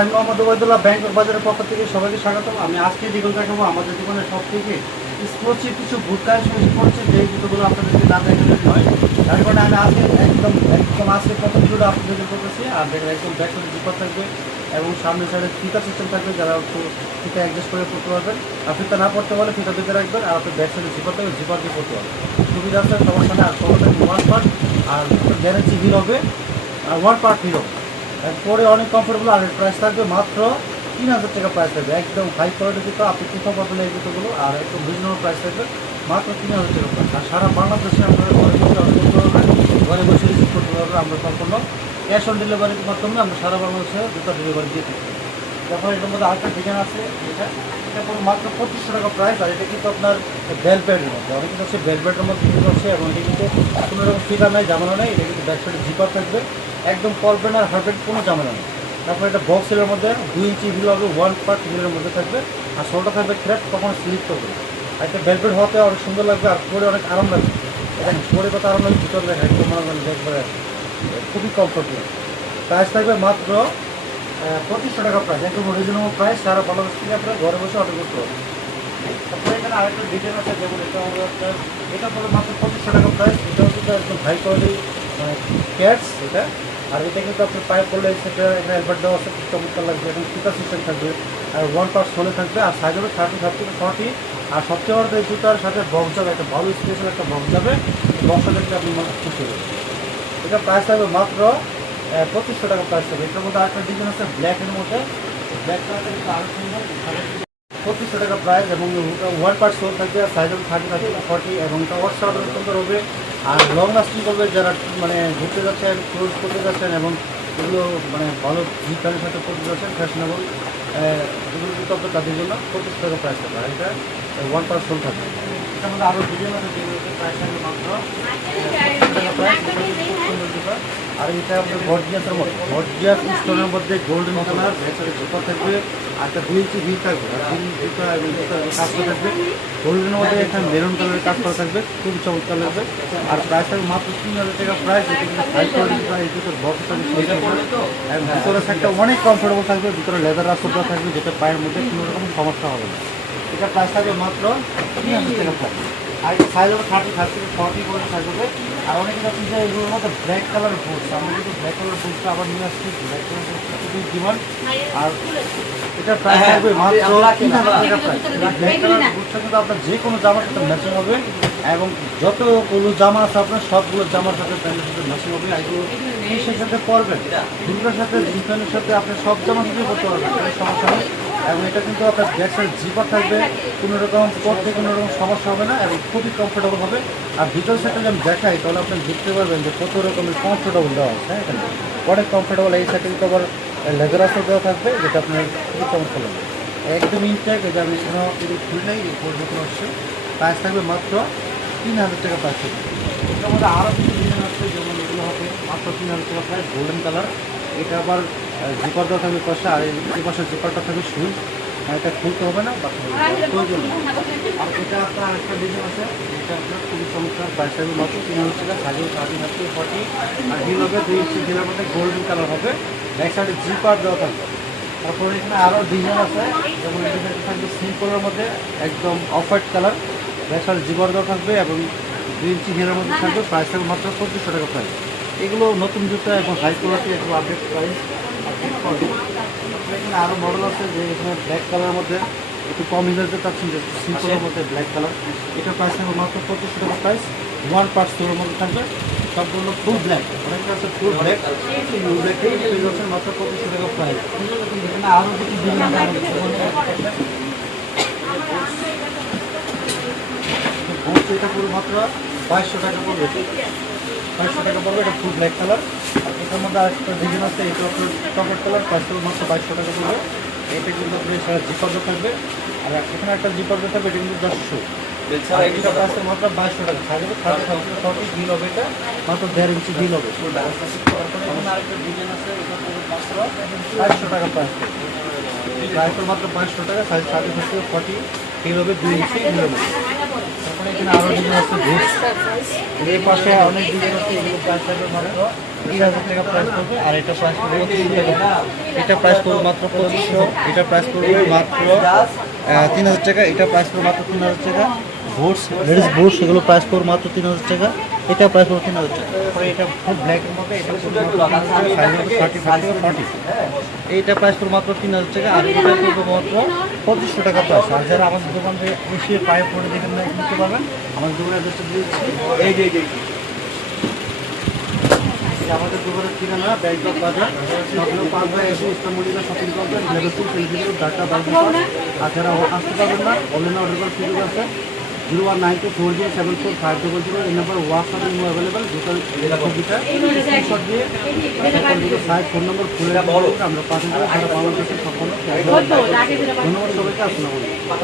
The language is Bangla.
আমি মোহাম্মদ ওবায়দুল্লাহ ব্যাংক বাজারের পক্ষ থেকে সবাইকে স্বাগতম। আমি আজকে যেগুলো দেখাবো আমাদের জীবনের সব থেকে এক্সক্লুসিভ কিছু বুট কালেকশন এসে পড়ছে যে জুতোগুলো আপনাদেরকে না দেখালে নয় তার কারণে আমি আজকে একদম একদম আজকে প্রথম ভিডিওটা আপনাদেরকে করতেছি আর দেখেন একদম ব্যাক সাইডে জিপার থাকবে এবং সামনে সাইডে ফিতা সিস্টেম থাকবে, যারা একটু ফিতা অ্যাডজাস্ট করে পড়তে পারবেন। আর ফিতা না পড়তে পারলে ফিতা দিতে রাখবেন আর আপনার ব্যাক সাইডে জিপার থাকবে জিপার দিয়ে পড়তে পারবেন। সুবিধা আছে সবার নেই, আর সবটা ওয়ান পার্ট আর গ্যারেন্টি হিল হবে, আর ওয়ান পার্ট হিল হবে পরে অনেক কমফোর্টেবল আর প্রাইস থাকবে মাত্র তিন হাজার টাকা প্রাইস থাকবে। একদম হাই কোয়ালিটি জুতো, আপনি কোথাও পাবেন এই জুতোগুলো, আর একদম রিজনেবল প্রাইস থাকবে মাত্র তিন হাজার টাকা প্রাইস আর সারা বাংলাদেশে আপনারা ঘরে বসে অর্ডার করতে পারবেন, ঘরে বসে রিসিভ করতে পারবেন, আমরা সম্পূর্ণ ক্যাশ অন ডেলিভারির মাধ্যমে আমরা সারা বাংলাদেশে জুতো ডেলিভারি দিয়ে থাকি। তারপর এটার মধ্যে আরেকটা ডিজাইন আছে এটা এটা মাত্র পঁচিশশো টাকা প্রাইস আর এটা কিন্তু আপনার বেলপেটের মধ্যে। অনেক কিছু হচ্ছে বেলপেটের মধ্যে কিন্তু আছে, এবং এটা কিন্তু কোনো রকম ফিগার নেই, জামানো নেই, এটা কিন্তু ব্যাক সাইডে জিপার থাকবে। একদম পরবেন আর হার্বেট কোনো জামানো নেই। তারপর এটা বক্স হিলের মধ্যে দুই ইঞ্চি হিল হবে ওয়ান পার্ট হিলের মধ্যে থাকবে, আর শোলটা থাকবে ক্র্যাপ কখনো স্লিপ করবে। আর এটা বেলপেট হওয়াতে অনেক সুন্দর লাগবে, আর পরে অনেক আরাম লাগবে। এটা পরে কত আরাম লাগবে, ভিতর লেখা একদম মনে করেন একবারে খুবই কমফোর্টেবল প্রাইস থাকবে মাত্র পঁচিশশো টাকা প্রাইস একদম রিজনেবল প্রাইস সারা বাংলাদেশ থেকে ঘরে বসে অর্ডার করতে পারবেন। তারপরে এখানে আরেকটা ডিটেল আছে, যেমন এটা হলো আপনার এটা পড়বে মাত্র পঁচিশশো টাকা প্রাইস এটা হচ্ছে একদম হাই কোয়ালিটি মানে ক্যাটস এটা। আর এটা কিন্তু আপনি পাইপ করলে সেটা এখানে অ্যালবার্ট দেওয়া আছে চমৎকার লাগবে। এবং ফিতা সিস্টেম থাকবে, আর ওয়ান পার্স সোলে থাকবে, আর সাইজ হবে থার্টি থার্টি ফর্টি আর সবচেয়ে বড় এই জুতার সাথে বক্স যাবে, একটা ভালো স্পেশাল একটা বক্স যাবে বক্সটা দেখলে আপনি খুশি হবেন। এটা প্রাইস থাকবে মাত্র পঁচিশশো টাকা প্রাইস থাকবে এটার মধ্যে আরেকটা ডিজাইন আছে ব্ল্যাকের মধ্যে। পঁচিশশো টাকা প্রাইস এবং ওয়ান পার্ট সোল থাকবে সাইজ হবে থার্টি থার্টি ফর্টি এবং এটা অর্ডার সুন্দর হবে। আর লং লাস্টিং করবে যারা মানে ঘুরতে যাচ্ছেন ক্লোজ করতে যাচ্ছেন এবং এগুলো মানে ভালো জিপারের সাথে করতে যাচ্ছেন ফ্যাশনেবল এগুলো কিন্তু আপনার তাদের জন্য পঁচিশ টাকা প্রাইস থাকবে। আর এটা ওয়ান পার্স সোল থাকবে। এটার আরও দুজন আছে যেগুলোতে প্রাইস থাকবে মাত্র। আর এটা আপনার গর্জিয়াসের মধ্যে গর্জিয়াস স্টোনের মধ্যে গোল্ডেন কালার ভেতরে জুতা থাকবে, আর একটা দুই ইঞ্চি হিল থাকবে। হিল জুতা এবং কাজ করা থাকবে। গোল্ডেনের মধ্যে এখানে মেরুন কালারের কাজ করা থাকবে, খুবই চমৎকার লাগবে। আর প্রাইস থাকবে মাত্র তিন হাজার টাকা প্রাইস এটা কিন্তু হাই কোয়ালিটি প্রাইস জুতোর বক্স থাকবে থাকবে এবং ভিতরে থাকতে অনেক কমফোর্টেবল থাকবে, ভিতরে লেদার রাস্তা থাকবে, যেটা পায়ের মধ্যে কোনো রকম সমস্যা হবে না। এটা প্রাইস থাকবে মাত্র তিন হাজার টাকা আর সাইজ হবে থার্টি থার্টি ফর্টি করে হবে। আর অনেকে যাচ্ছেন যে এগুলোর মধ্যে ব্ল্যাক কালার বুটস আমরা কিন্তু ব্ল্যাক কালার বুটসটা আবার নিয়ে আসছি। ব্ল্যাক কালার বুটসটা খুবই ডিমান্ড আর এটা প্রাইস থাকবে মাত্র তিন হাজার ব্ল্যাক কালার বুটসটা কিন্তু আপনার যে কোনো জামার সাথে ম্যাচিং হবে এবং যতগুলো জামা আছে আপনার সবগুলো জামার সাথে প্যান্টের সাথে ম্যাচিং হবে। এগুলো জিন্সের সাথে পরবেন। জিন্সের সাথে জিন্স প্যান্টের সাথে আপনি সব জামার সাথে করতে পারবেন সমস্যা নেই। এবং এটা কিন্তু আপনার সাইড জিপার থাকবে। কোনো রকম পড়তে কোনো রকম সমস্যা হবে না এবং খুবই কমফোর্টেবল হবে। আর ভিতর সাইডটা যদি দেখাই, তাহলে আপনি দেখতে পারবেন যে কত রকমের কমফোর্টেবল দেওয়া আছে হ্যাঁ এখানে। অনেক কমফোর্টেবল এই সাইডে কিন্তু আবার লেদার দেওয়া থাকবে, যেটা আপনার খুবই কমফোর্ট লাগবে একদম ইনটেক যে আমি এখানেও যদি খুললেই পরিবর্তন হচ্ছে প্রাইস থাকবে মাত্র তিন হাজার টাকা প্রাইস থাকবে মধ্যে আরও কিছু ডিজাইন আছে, যেমন এগুলো হবে মাত্র তিন হাজার টাকা প্রাইস গোল্ডেন কালার এটা আবার জিপার দেওয়া থাকবে পাশে আর এই পাশে জিপারটা থাকবে সুইচ আর এটা খুলতে হবে না বা প্রয়োজন আর এটা আপনার একটা ডিজাইন আছে এটা আপনার খুবই চমৎকার। প্রাইস থাকবে মাত্র তিন হাজার টাকা সাইজে থার্টি থার্টি ফর্টি আর হিল হবে দুই ইঞ্চি হিলের মধ্যে গোল্ডেন কালার হবে। ব্যাক সাইডে জিপার দেওয়া থাকবে তারপরে এখানে আরও ডিজাইন আছে যেমন ডিজাইনটা থাকবে সিম্পলের মধ্যে একদম অফ হোয়াইট কালার ব্যাক সাইডে জিপার দেওয়া থাকবে এবং দুই ইঞ্চি হিলের মধ্যে থাকবে। প্রাইস থাকবে মাত্র পঁচিশশো টাকা প্রাইস এগুলো নতুন জুতা এবং হাই কোয়ালিটি একটু আপডেট প্রাইস এখানে আরও মডেল আছে যে এখানে ব্ল্যাক কালারের মধ্যে একটু কম হিসাবে চাচ্ছেন যে সিম্পলের মধ্যে ব্ল্যাক কালার এটা প্রাইস থাকবে মাত্র পঁচিশশো টাকা প্রাইস ওয়ান পার্ট স্টোরের মধ্যে থাকবে। সম্পূর্ণ ফুল ব্ল্যাক অনেকটা আছে ফুল ব্ল্যাক ফুল ব্ল্যাকে পেয়ে যাচ্ছেন মাত্র পঁচিশশো টাকা প্রাইস এখানে আরও কিছু এটা পুরো মাত্র বাইশশো টাকা পড়বে। বাইশশো টাকা পড়বে এটা ফুল ব্ল্যাক কালার আর এটার মধ্যে আরেকটা ডিজাইন আছে এটা আপনার চকলেট কালার পাঁচশো মাত্র বাইশশো টাকা পড়বে। এটা কিন্তু আপনি সারা জিপার থাকবে। আর এখানে একটা জিপার থাকবে এটা কিন্তু দশশো আর এটা মাত্র বাইশশো টাকা। থাকবে থার্টি থাউজেন্ড ফর্টি বিল হবে এটা মাত্র দেড় ইঞ্চি বিল হবে। বাইশশো টাকা প্রাইস প্রাইস মাত্র বাইশশো টাকা size thirty thirty forty heel হবে দুই ইঞ্চি বিল হবে। হাজার টাকা আর এটা প্রাইস তিন টাকা। এটা প্রাইস মাত্র এটা প্রাইস করবে মাত্র তিন হাজার টাকা, এটা প্রাইস মাত্র তিন হাজার টাকা। লেডিস বুটস এগুলো প্রাইস করবে মাত্র তিন হাজার টাকা। এটা তিন হাজার টাকা। এটা খুব ব্ল্যাকের মধ্যে এটা ফর্টি এইটা প্রাইস করবে মাত্র তিন হাজার টাকা আর এটা করবে মাত্র পঁচিশশো টাকা প্রাইস আর যারা আমাদের দোকান থেকে এসে পায়ে পরে দেখে নিতে পারবেন আমাদের দোকানের অ্যাড্রেসটা দিচ্ছি। এই যে এই আমাদের দোকানের ঠিকানা ব্যাংকক বাজার সকালে পাঁচ বাই এসে Madina shopping complex level two Facebook Dhaka বারোশো আর যারা আসতে পারবেন না অনলাইনে অর্ডার করার সুযোগ আছে। Zero one nine two four zero seven four five double zero এই নাম্বার হোয়াটসঅ্যাপ ইমো অ্যাভেলেবেল দুটো স্ক্রিনশট দিয়ে সাইট ফোন নম্বর খুলে আমরা পাঠিয়ে দেবো সারা বাংলাদেশের সকল ধন্যবাদ সবাইকে আলাইকুম।